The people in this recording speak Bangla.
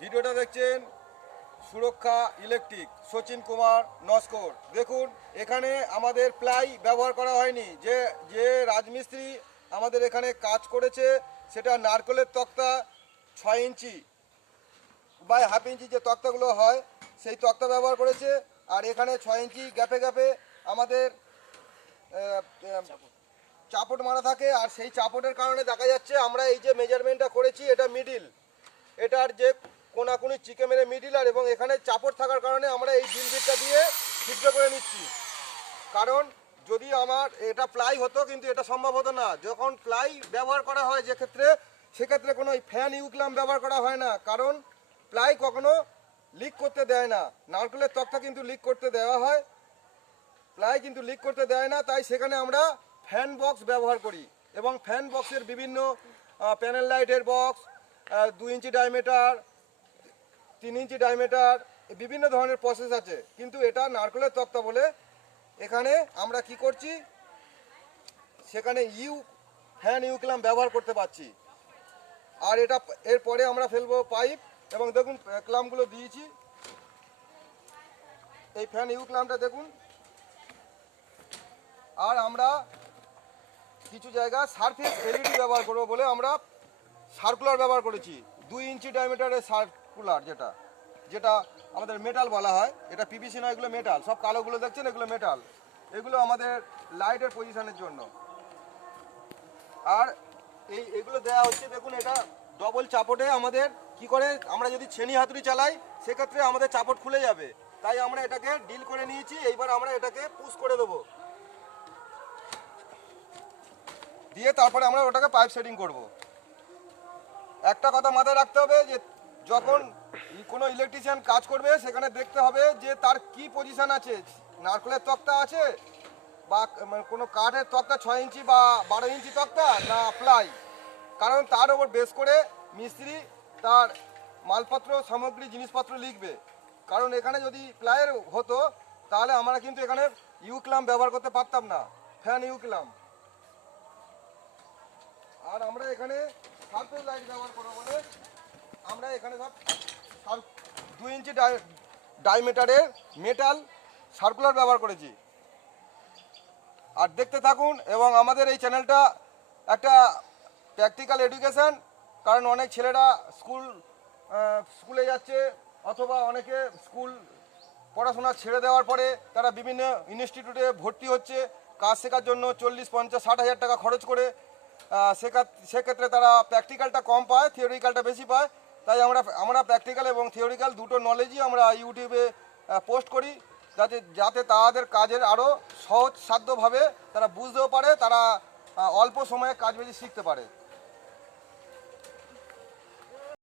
ভিডিওটা দেখছেন সুরক্ষা ইলেকট্রিক সচিন কুমার নস্কর। দেখুন এখানে আমাদের প্লাই ব্যবহার করা হয়নি। যে যে রাজমিস্ত্রি আমাদের এখানে কাজ করেছে সেটা নারকেলের তক্তা 6 ইঞ্চি বাই হাফ ইঞ্চি যে তক্তাগুলো হয় সেই তক্তা ব্যবহার করেছে। আর এখানে 6 ইঞ্চি গ্যাপে গ্যাপে আমাদের চাপট মারা থাকে। আর সেই চাপটের কারণে দেখা যাচ্ছে আমরা এই যে মেজারমেন্টটা করেছি এটা মিডিল, এটার যে কোনাকুনি চিকে মেরে মিডিল, আর এবং এখানে চাপট থাকার কারণে আমরা এই ড্রিল বিটটা দিয়ে ছিদ্র করে নিচ্ছি। কারণ যদি আমার এটা প্লাই হতো কিন্তু এটা সম্ভব হতো না। যখন প্লাই ব্যবহার করা হয় সেক্ষেত্রে কোনো ফ্যান ইউক্লাম ব্যবহার করা হয় না, কারণ প্লাই কখনো লিক করতে দেয় না। নারকেলের তক্তা কিন্তু লিক করতে দেওয়া হয়, প্লাই কিন্তু লিক করতে দেয় না। তাই সেখানে আমরা ফ্যান বক্স ব্যবহার করি এবং ফ্যান বক্সের বিভিন্ন প্যানেল লাইটের বক্স 2 ইঞ্চি ডায়ামিটার, 3 ইঞ্চি ডায়ামিটার, বিভিন্ন ধরনের প্রসেস আছে। কিন্তু এটা নারকেলের তক্তা বলে এখানে আমরা কি করছি, সেখানে ফ্যান ইউক্লাম ব্যবহার করতে পারছি। আর এটা এরপরে আমরা ফেলবো পাইপ, এবং দেখুন ক্লামগুলো দিয়েছি। এই ফ্যান ইউক্লামটা দেখুন। আর আমরা কিছু জায়গা সারফেস এলইডি ব্যবহার করবো বলে আমরা সার্কুলার ব্যবহার করেছি। 2 ইঞ্চি ডায়ামিটারের সার্কুলার, যেটা আমাদের মেটাল বলা হয়। এটা পিভিসি নয়, এগুলো মেটাল। সব কালোগুলো দেখছেন এগুলো মেটাল। এগুলো আমাদের লাইটের পজিশনের জন্য। আর এগুলো দেওয়া হচ্ছে দেখুন, এটা ডবল চাপটে আমাদের কি করে, আমরা যদি ছেনি হাতুড়ি চালাই সেক্ষেত্রে আমাদের চাপট খুলে যাবে। তাই আমরা এটাকে ডিল করে নিয়েছি। এইবার আমরা এটাকে পুশ করে দেবো, দিয়ে তারপরে আমরা ওটাকে পাইপ সেটিং করব। একটা কথা মাথায় রাখতে হবে যে যখন কোনো ইলেকট্রিশিয়ান কাজ করবে সেখানে দেখতে হবে যে তার কি পজিশন আছে, নারকেলের তক্তা আছে বা কোনো কাঠের তক্তা 6 ইঞ্চি বা 12 ইঞ্চি তক্তা না প্লাই। কারণ তার ওপর বেস করে মিস্ত্রি তার মালপত্র সামগ্রী জিনিসপত্র লিখবে। কারণ এখানে যদি প্লাইয়ের হতো তাহলে আমরা কিন্তু এখানে ইউক্লাম ব্যবহার করতে পারতাম না, ফ্যান ইউক্লাম। আর আমরা এখানে সারফেস লাইট ব্যবহার করবো বলে আমরা এখানে সব 2 ইঞ্চি ডায়ামিটারের মেটাল সার্কুলার ব্যবহার করেছি। আর দেখতে থাকুন, এবং আমাদের এই চ্যানেলটা একটা প্র্যাকটিক্যাল এডুকেশান। কারণ অনেক ছেলেরা স্কুলে যাচ্ছে, অথবা অনেকে স্কুল পড়াশোনা ছেড়ে দেওয়ার পরে তারা বিভিন্ন ইনস্টিটিউটে ভর্তি হচ্ছে কাজ শেখার জন্য 40, 50, 60 হাজার টাকা খরচ করে। সেক্ষেত্রে তারা প্র্যাকটিক্যালটা কম পায়, থিওরিক্যালটা বেশি পায়। তাই আমরা প্র্যাকটিক্যাল এবং থিওরিক্যাল দুটো নলেজই আমরা ইউটিউবে পোস্ট করি, যাতে তাদের কাজের আরও সহজ সাধ্যভাবে তারা বুঝতেও পারে, তারা অল্প সময়ে কাজ বেশি শিখতে পারে।